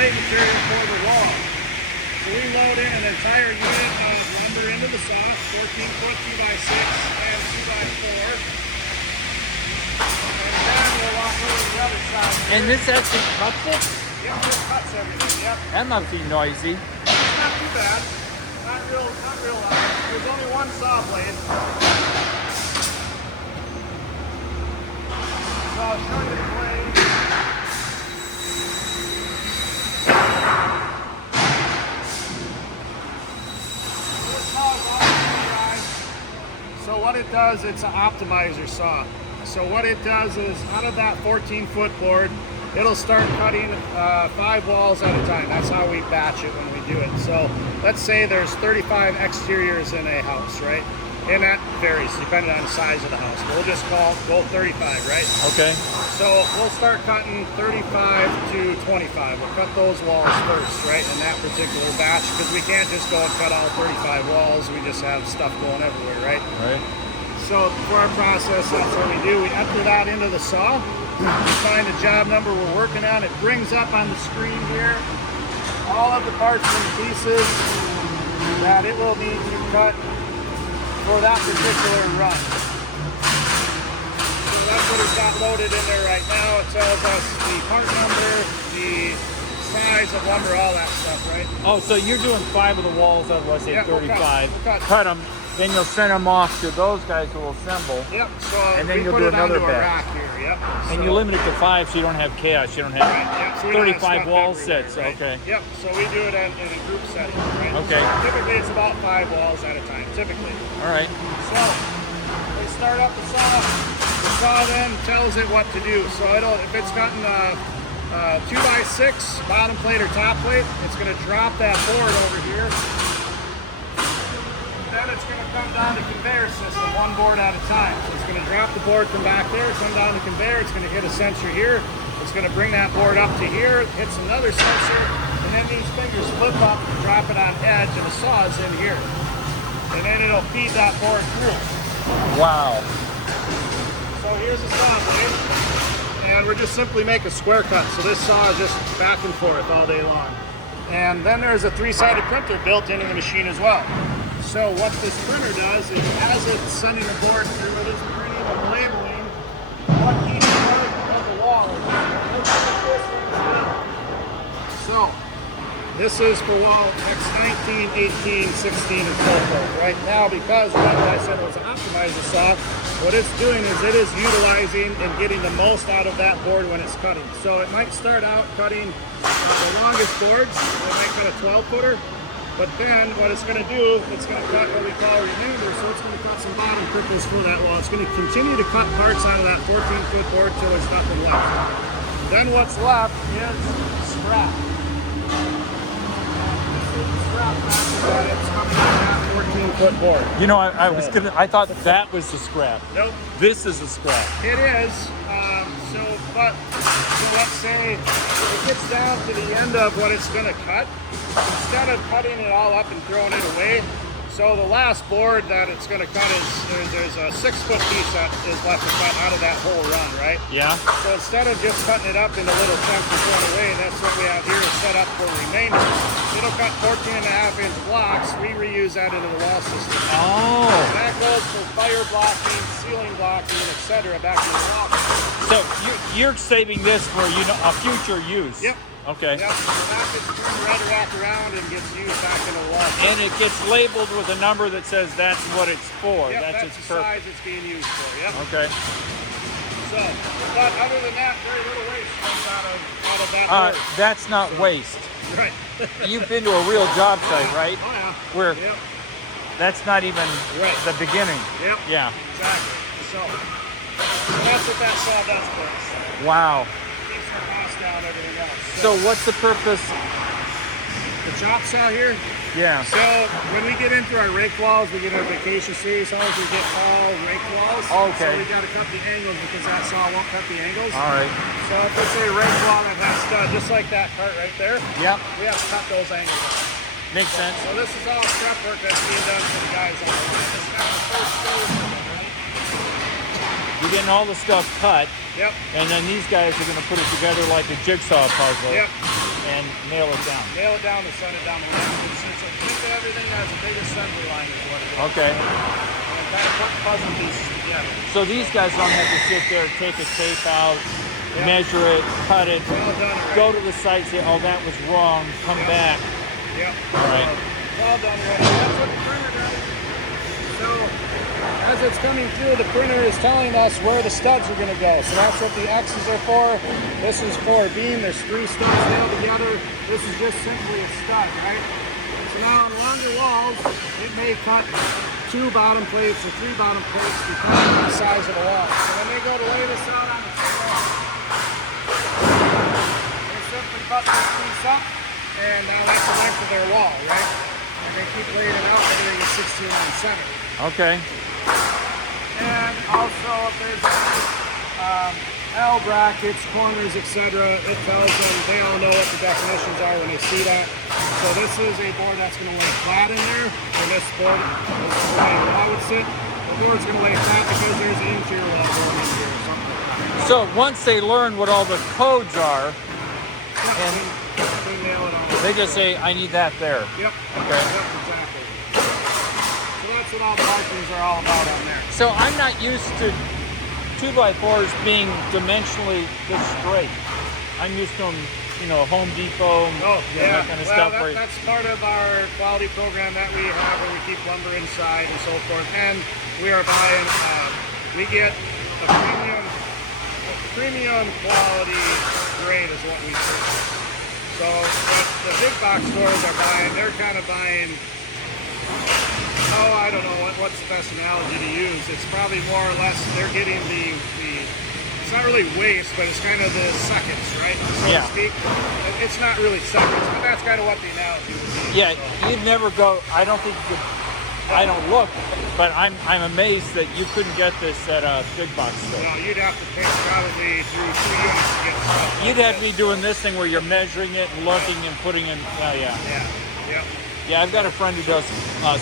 plate material for the wall. So we load in an entire unit of lumber into the saw, 14-foot 2x6 and 2x4. And then we'll walk over to the other side here. And this actually cuts it? Yep, this cuts everything, yep. That must be noisy. It's not too bad. Not real loud. There's only one saw blade. So I'll show you the blade. This saw is all-wheel drive. So what it does, it's an optimizer saw. So what it does is, out of that 14-foot board, it'll start cutting 5 walls at a time. That's how we batch it when we do it. So let's say there's 35 exteriors in a house, right? And that varies depending on the size of the house. We'll just go 35, right? Okay. So we'll start cutting 35 to 25. We'll cut those walls first, right, in that particular batch, because we can't just go and cut all 35 walls. We just have stuff going everywhere, right? Right. So for our process, that's what we do. We enter that into the saw. We find the job number we're working on. It brings up on the screen here all of the parts and pieces that it will need to cut for that particular run. So that's what it's got loaded in there right now. It tells us the part number, the size of lumber, all that stuff, right? Oh, so you're doing 5 of the walls of, let's say, Yeah, 35. we'll cut. Cut them, then you'll send them off to those guys who will assemble. Yep. So And then we you'll put do it another onto a batch. rack here. Yep. And So- you limit it to 5 so you don't have chaos. You don't have Yep, so we don't have 35 stuff wall everywhere, sets. right? Okay. Yep, so we do it in a group setting, right? Okay. So typically it's about 5 walls at a time, typically. All right. So we start up the saw. The saw then tells it what to do. So if it's cutting 2x6 bottom plate or top plate, it's going to drop that board over here. Then it's going to come down the conveyor system, one board at a time. So it's going to drop the board from back there, come down the conveyor. It's going to hit a sensor here. It's going to bring that board up to here, hits another sensor, and then these fingers flip up and drop it on edge, and the saw is in here. And then it'll feed that board through. Wow. So here's the saw blade, and we're just simply make a square cut. So this saw is just back and forth all day long. And then there's a 3-sided printer built into the machine as well. So what this printer does is, as it's sending the board through, it is printing and labeling what each part of the wall is. So this is for wall X19, 18, 16, and so forth. Right now, because what I said was an optimizer saw, what it's doing is it is utilizing and getting the most out of that board when it's cutting. So it might start out cutting the longest boards. It might cut a 12-footer. But then what it's going to do, it's going to cut what we call remainder, so it's going to cut some bottom cripples for that wall. It's going to continue to cut parts out of that 14-foot board till there's nothing left. Then what's left is scrap. Scrap that it's coming out of that 14-foot board. You know, I thought that was the scrap. Nope. This is the scrap. It is. So let's say it gets down to the end of what it's going to cut. Instead of cutting it all up and throwing it away, so the last board that it's going to cut is there's a 6-foot piece that is left to cut out of that whole run, right? Yeah. So instead of just cutting it up into little chunks and throwing it away, that's what we have here is set up for remainder. It'll cut 14.5-inch blocks. We reuse that into the wall system. Oh. And that goes for fire blocking, ceiling blocking, etc. back in the wall. So you're saving this for a future use. Yep. Okay. Yep. So that gets turned right back around and gets used back into the wall. And it gets labeled with a number that says that's what it's for. Yep, that's its the size it's being used for. Yep. Okay. So, but other than that, very little waste comes out of that board. That's not waste. Right. You've been to a real job site, right? Oh yeah. Where Yep. that's not even the beginning. Yep. Yeah. Exactly. So that's what that saw does for us. Wow. Keeps the cost down, everything else. So what's the purpose? The chop saw here. Yeah. So when we get into our rake walls, we get our vacation series homes, we get tall rake walls. Okay. So we got to cut the angles because that saw won't cut the angles. All right. So if it's a rake wall that has stud, just like that cart right there, Yep. we have to cut those angles. Makes sense. So this is all prep work that's being done for the guys on the line. This is kind of the first stage. You're getting all the stuff cut, Yep. and then these guys are going to put it together like a jigsaw puzzle. Yep. and nail it down. Nail it down and send it down the line. It's everything has a big assembly line is what it is. Okay. And kind of put puzzle pieces together. So these guys don't have to sit there, take a tape out, measure it, cut it, Well done, right? go to the site, say, oh, that was wrong, come back. Yep. All right. Well done, right? That's what the printer does. So, as it's coming through, the printer is telling us where the studs are going to go. So that's what the X's are for. This is for a beam. There's 3 studs nailed together. This is just simply a stud, right? So now on longer walls, it may cut 2 bottom plates or 3 bottom plates depending on the size of the wall. So when they go to lay this out on the floor, they simply cut this piece up, and now that's the length of their wall, right? And they keep laying it out until they get 16 on center. Okay. And also, if there's L brackets, corners, etc., it tells them, they all know what the definitions are when they see that. So this is a board that's going to lay flat in there, and this board is the way I would sit. The board's going to lay flat because there's an interior wall going in here or something like that. So once they learn what all the codes are, Yeah, and they nail it all. they just say, I need that there. Yep. Okay. Yep, exactly. So that's what all the markings are all about on there. So I'm not used to 2x4s being dimensionally this straight. I'm used to them, Home Depot, that kind of stuff. That's part of our quality program that we have where we keep lumber inside and so forth. And we are buying, we get a premium quality grade is what we say. So what the big box stores are buying, they're kind of buying, I don't know what's the best analogy to use. It's probably more or less they're getting the it's not really waste, but it's kind of the seconds, right? So to speak. It's not really seconds, but that's kind of what the analogy would be. Yeah, so. you'd never go. I don't think you could. I don't look, but I'm amazed that you couldn't get this at a big box store. No, you'd have to pick probably through 2 units to get stuff. You'd have to be doing this thing where you're measuring it and looking and putting in. Yeah. Yep. Yeah, I've got a friend who does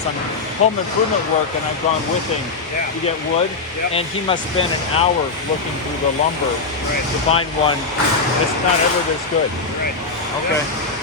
some home improvement work, and I've gone with him to get wood, and he must spend an hour looking through the lumber to find one that's not ever this good. Right. Okay. Yep.